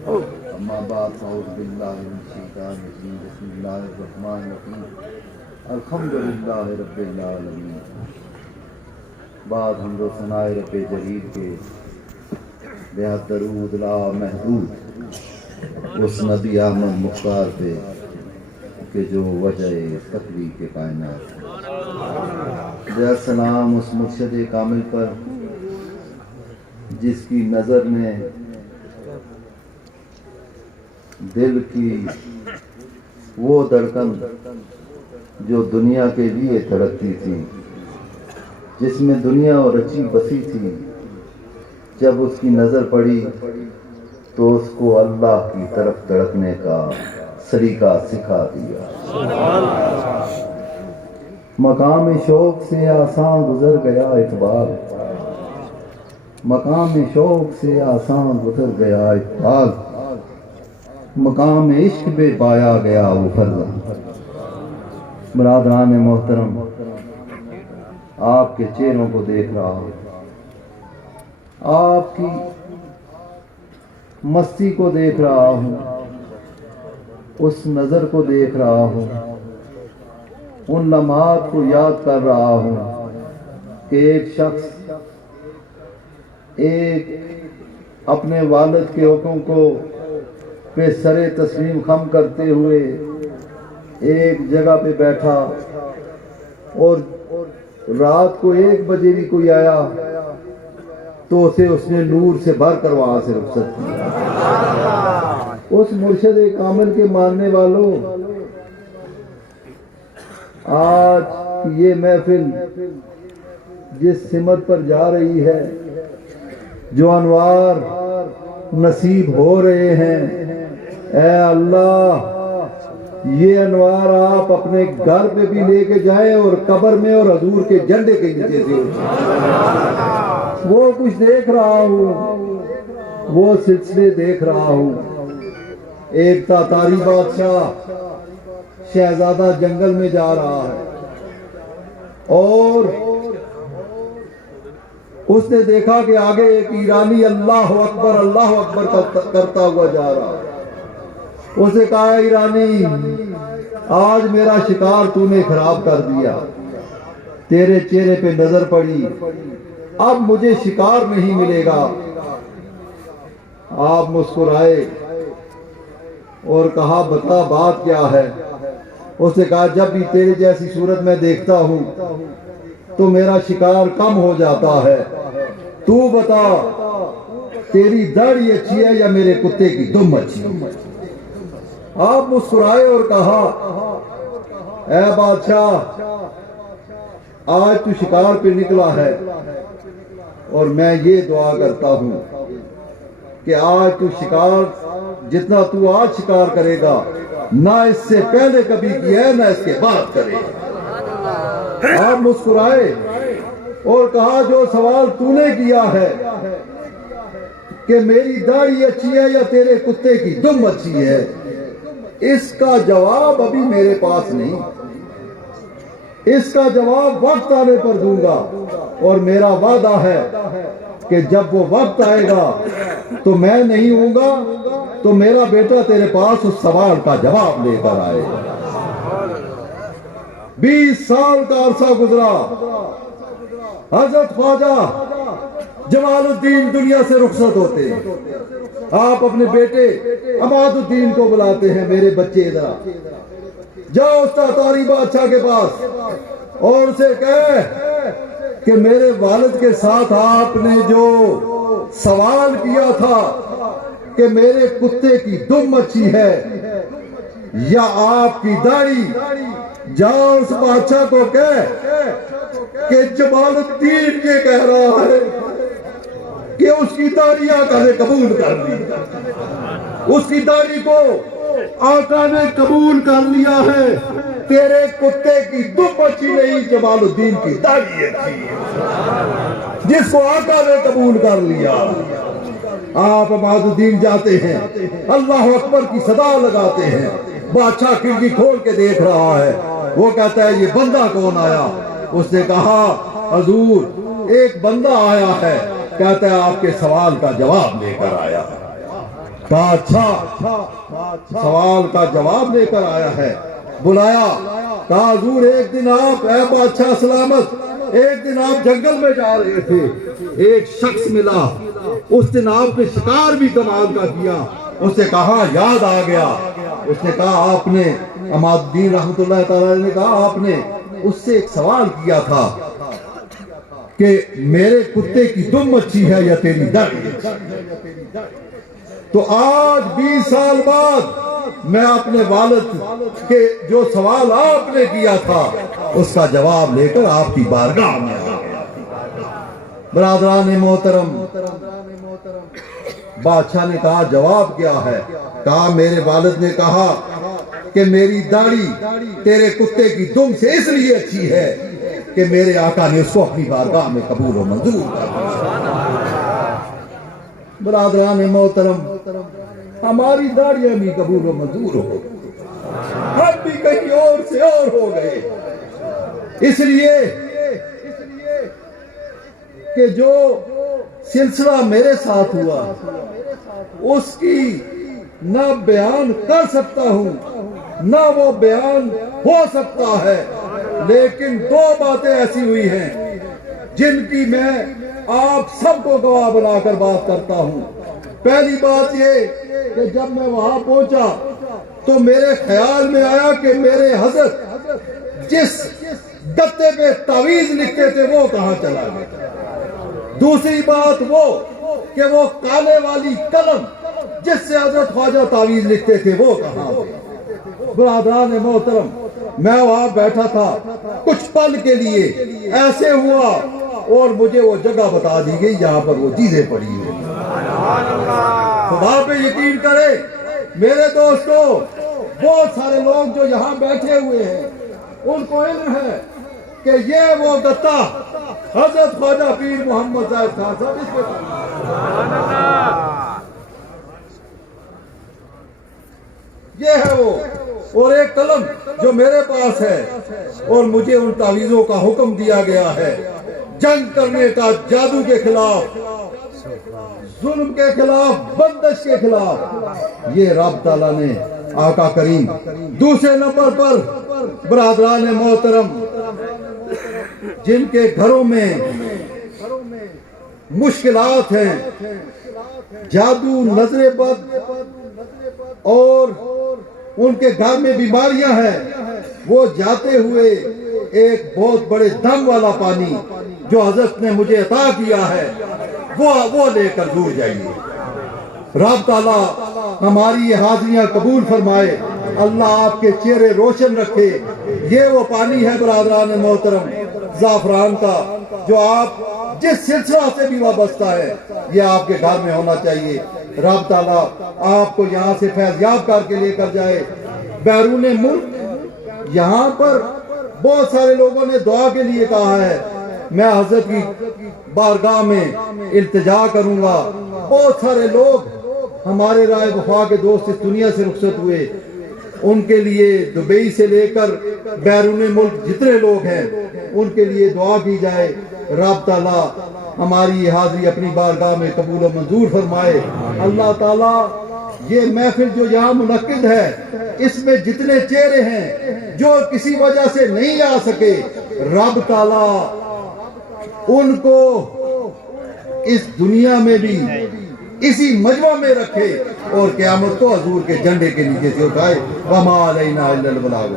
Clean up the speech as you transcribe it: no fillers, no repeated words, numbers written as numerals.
اما بعد فاعوذ باللہ من الشیطان الرجیم بسم اللہ الرحمن الرحیم الحمدللہ رب العالمین۔ بعد حمد و ثناء رب جلیل کے بہت درود لا محدود اس نبی احمد مختار پہ کہ جو وجہ تخلیق کائنات ہے۔ بے سلام اس مرشد کامل پر جس کی نظر میں دل کی وہ دھڑکن جو دنیا کے لیے دھڑکتی تھی، جس میں دنیا اور رچی بسی تھی، جب اس کی نظر پڑی تو اس کو اللہ کی طرف دھڑکنے کا سلیقہ سکھا دیا۔ مقام شوق سے آسان گزر گیا اقبال، مقام شوق سے آسان گزر گیا اقبال، مقام عشق بے پایا گیا وہ فرزند۔ برادران محترم، آپ کے چہروں کو دیکھ رہا ہوں، آپ کی مستی کو دیکھ رہا ہوں، اس نظر کو دیکھ رہا ہوں، ان لمحات کو یاد کر رہا ہوں کہ ایک شخص ایک اپنے والد کے حکم کو پہ سر تسلیم خم کرتے ہوئے ایک جگہ پہ بیٹھا، اور رات کو 1 بجے بھی کوئی آیا تو اسے اس نے نور سے بھر کر وہاں سے رخصت کیا۔ اس مرشد کامل کے ماننے والوں، آج یہ محفل جس سمت پر جا رہی ہے، جو انوار نصیب ہو رہے ہیں، اے اللہ یہ انوار آپ اپنے گھر پہ بھی لے کے جائیں اور قبر میں اور حضور کے جھنڈے کے نیچے سے وہ کچھ دیکھ رہا ہوں، وہ سلسلے دیکھ رہا ہوں۔ ایک تاتاری بادشاہ شہزادہ جنگل میں جا رہا ہے اور اس نے دیکھا کہ آگے ایک ایرانی اللہ اکبر کرتا ہوا جا رہا ہے۔ اس نے کہا، ایرانی آج میرا شکار تو نے خراب کر دیا، تیرے چہرے پہ نظر پڑی، اب مجھے شکار نہیں ملے گا۔ آپ مسکرائے اور کہا، بتا بات کیا ہے؟ اس نے کہا، جب بھی تیرے جیسی صورت میں دیکھتا ہوں تو میرا شکار کم ہو جاتا ہے، تو بتا تیری داڑھی اچھی ہے یا میرے کتے کی دم اچھی ہے؟ آپ مسکرائے اور کہا، اے بادشاہ آج تو شکار پہ نکلا ہے اور میں یہ دعا کرتا ہوں کہ آج تو شکار جتنا تو آج شکار کرے گا نہ اس سے پہلے کبھی کیا ہے نہ اس کے بعد کرے گا۔ آپ مسکرائے اور کہا، جو سوال تو نے کیا ہے کہ میری داڑھی اچھی ہے یا تیرے کتے کی دم اچھی ہے، اس کا جواب ابھی میرے پاس نہیں، اس کا جواب وقت آنے پر دوں گا، اور میرا وعدہ ہے کہ جب وہ وقت آئے گا تو میں نہیں ہوں گا تو میرا بیٹا تیرے پاس اس سوال کا جواب لے کر آئے گا۔ 20 سال کا عرصہ گزرا، حضرت خواجہ جمال الدین دنیا سے رخصت ہوتے ہیں۔ آپ اپنے بیٹے عماد الدین کو بلاتے ہیں، میرے بچے ادھر آ، جاؤ اس تاتاری بادشاہ کے پاس اور اسے کہے کہ میرے والد کے ساتھ آپ نے جو سوال کیا تھا کہ میرے کتے کی دم اچھی ہے یا آپ کی داڑھی، جاؤ اس بادشاہ کو کہے کہ جمال الدین یہ کہہ رہا ہے کہ اس کی داڑھی آقا نے قبول کر لی، اس کی داڑھی کو آقا نے قبول کر لیا ہے، تیرے کتے کی دم اچھی نہیں، جمال الدین کی داڑھی اچھی ہے جس کو آقا نے قبول کر لیا۔ آپ عماد الدین جاتے ہیں، اللہ اکبر کی صدا لگاتے ہیں، بادشاہ کھڑکی کھول کے دیکھ رہا ہے، وہ کہتا ہے یہ بندہ کون آیا؟ اس نے کہا، حضور ایک بندہ آیا ہے، کہتا ہے آپ کے سوال کا جواب لے کر آیا۔ کہا سوال کا جواب لے کر آیا ہے. بلایا, کہا حضور ایک دن آپ, اے بادشاہ سلامت, ایک دن آپ جنگل میں جا رہے تھے, ایک شخص ملا, اس دن آپ نے شکار بھی کمال کا کیا. اس نے کہا یاد آ گیا. اس نے کہا آپ نے, عماد الدین رحمت اللہ تعالی نے کہا آپ نے اس سے ایک سوال کیا تھا کہ میرے کتے کی دم اچھی ہے یا تیری داڑھی. تو آج 20 سال بعد میں اپنے والد کے جو سوال آپ نے کیا تھا اس کا جواب لے کر آپ کی بارگاہ میں آ گیا. برادران محترم, بادشاہ نے کہا جواب کیا ہے؟ کہا میرے والد نے کہا کہ میری داڑھی تیرے کتے کی دم سے اس لیے اچھی ہے کہ میرے آقا نے اس کو اپنی بارگاہ میں قبول و منظور کر. برادران محترم, ہماری داڑیاں بھی قبول و منظور ہو, ہم بھی کہیں اور سے اور ہو گئے, اس لیے کہ جو سلسلہ میرے ساتھ ہوا اس کی نہ بیان کر سکتا ہوں نہ وہ بیان ہو سکتا ہے, لیکن 2 باتیں ایسی ہوئی ہیں جن کی میں آپ سب کو گواہ بنا کر بات کرتا ہوں. پہلی بات یہ کہ جب میں وہاں پہنچا تو میرے خیال میں آیا کہ میرے حضرت جس گتے پہ تعویذ لکھتے تھے وہ کہاں چلا گیا. دوسری بات وہ کہ وہ کالے والی قلم جس سے حضرت خواجہ تعویذ لکھتے تھے وہ کہاں. برادران محترم, میں وہاں بیٹھا تھا, کچھ پل کے لیے ایسے ہوا اور مجھے وہ جگہ بتا دی گئی جہاں پر وہ چیزیں پڑی ہیں. خدا پہ یقین کرے میرے دوستو, بہت سارے لوگ جو یہاں بیٹھے ہوئے ہیں ان کو علم ہے کہ یہ وہ گتا حضرت خواجہ پیر محمد زاہد خان صاحب اس پہ یہ ہے وہ. اور ایک قلم جو میرے پاس ہے, اور مجھے ان تعویذوں کا حکم دیا گیا ہے جنگ کرنے کا, جادو کے خلاف, ظلم کے خلاف, بندش کے خلاف. یہ رب تعالیٰ نے آقا کریم. دوسرے نمبر پر برادران محترم, جن کے گھروں میں مشکلات ہیں, جادو, نظر بد اور ان کے گھر میں بیماریاں ہیں, وہ جاتے ہوئے ایک بہت بڑے دم والا پانی جو حضرت نے مجھے عطا کیا ہے وہ لے کر دور جائیے. رب تعالیٰ ہماری یہ حاضریاں قبول فرمائے, اللہ آپ کے چہرے روشن رکھے. یہ وہ پانی ہے برادران محترم زعفران کا, جو آپ جس سلسلہ سے بھی وابستہ ہے یہ آپ کے گھر میں ہونا چاہیے. رب تعالیٰ آپ کو یہاں سے فیضیاب کر کے لے کر جائے. بیرون ملک یہاں پر بہت سارے لوگوں نے دعا کے لیے کہا ہے, میں حضرت کی بارگاہ میں التجا کروں گا. بہت سارے لوگ ہمارے رائے وفا کے دوست اس دنیا سے رخصت ہوئے, ان کے لیے دبئی سے لے کر بیرون ملک جتنے لوگ ہیں ان کے لیے دعا کی جائے. رب تعالیٰ ہماری یہ حاضری اپنی بارگاہ میں قبول و منظور فرمائے. اللہ تعالیٰ یہ محفل جو یہاں منعقد ہے اس میں جتنے چہرے ہیں جو کسی وجہ سے نہیں آ سکے, رب تعالیٰ ان کو اس دنیا میں بھی اسی مجمع میں رکھے اور قیامت کو حضور کے جھنڈے کے نیچے سے اٹھائے. وما علینا الا البلاغ.